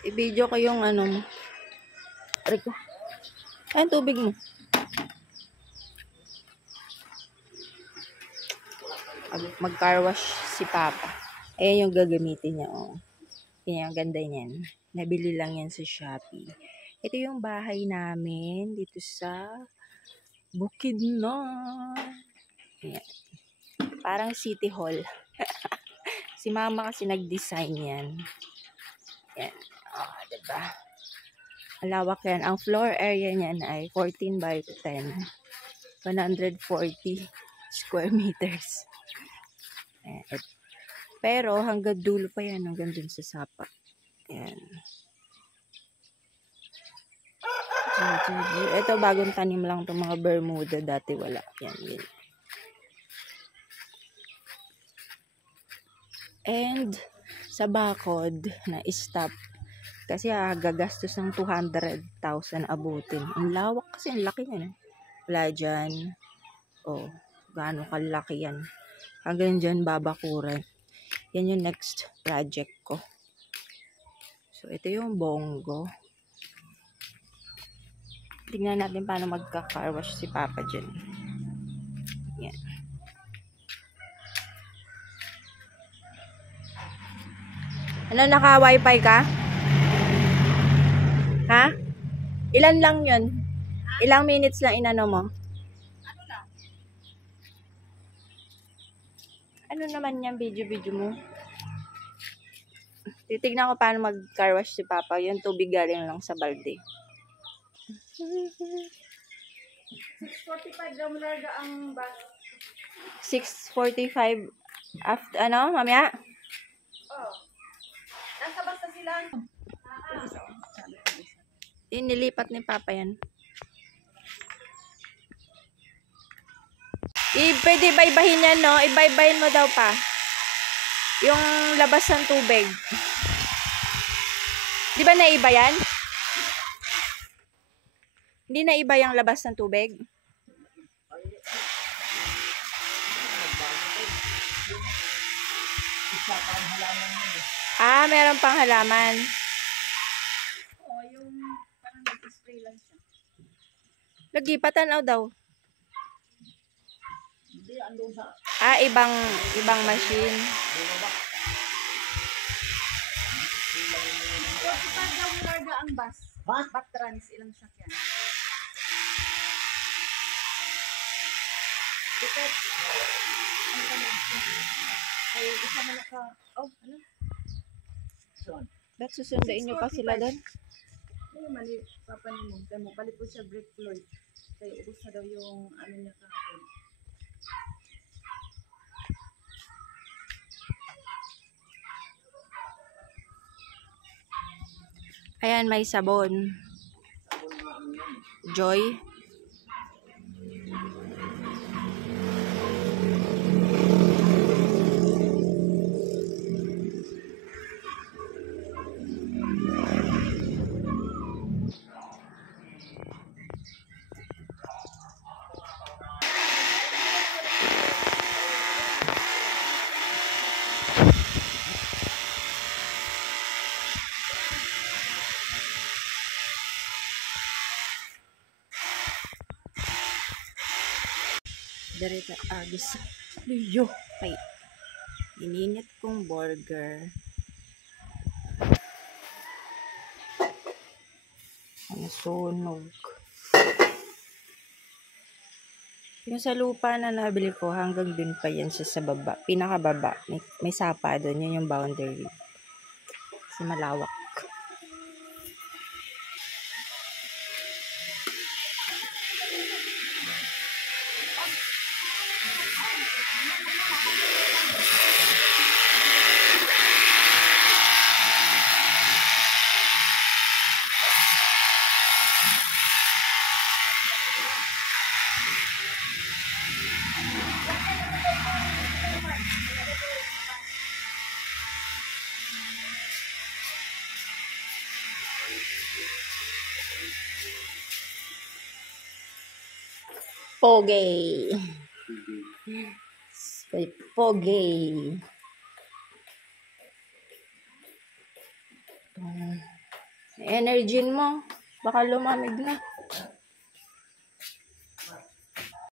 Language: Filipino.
I-video ko yung ano mo. Rico. Ay, tubig mo. Mag-car wash si Papa. Ayan yung gagamitin niya. Oh. Yan, ganda niyan. Nabili lang yan sa Shopee. Ito yung bahay namin dito sa Bukidnon. Ayan. Parang City Hall. Si Mama kasi nag-design yan. Ayan. Oh, diba? Malawak yan. Ang floor area niyan ay 14 by 10. 140 square meters. Ayan. Pero hanggang dulo pa yan. Hanggang dun sa sapa. Ayan. Ito bagong tanim lang itong mga Bermuda. Dati wala. Yan, yan. And sa bakod na stop kasi gagastos ng 200,000 abutin. Ang lawak kasi, ang laki yan. Wala dyan. Oh, gaano kalaki yan. Hanggang dyan babakuran. Yan yung next project ko. So, ito yung bongo. Tingnan natin paano magka-car wash si Papa dyan. Yan. Ano, naka-wifi ka? Ha? Ilan lang yun? Ilang minutes lang inano mo? Ano lang? Ano naman yung video mo? Titignan ko paano mag-car wash si Papa. Yung tubig galing lang sa balde. 6:45 daw malarga ang bus. 6:45 after, ano, mamaya? Oh. Nasa bus na sila. Nilipat ni Papa yan. Pwede ibaybahin yan, no? Ibaybahin mo daw pa. Yung labas ng tubig. Di ba naiba yan? Hindi naiba yung labas ng tubig? Ah, meron pang halaman. Oo, yung parang nag-spray lang siya. Lagi, patanaw daw. Hindi, andun sa... Ah, ibang machine. 45 daw malarga ang bus. Batrans, ilang sakyan. Tiket. Ano ka na? Ay, isa mo naka... Oh, ano? Son. Ba't susundain nyo pa sila doon? Ano mali, Papa ni mo. Kaya mo, palit po siya brake fluid. Kaya ubos na daw yung ano niya kahapon. Ayan, may sabon. Joy. Direta agis. Luyo. Ay. Ininit kong burger. Ang sunog. Yung sa lupa na nabili ko, hanggang dun pa yan siya sa baba. Pinakababa. May sapa doon. Yun yung boundary. Kasi malawak. Pogi. Pogi. Energy mo. Baka lumamig na.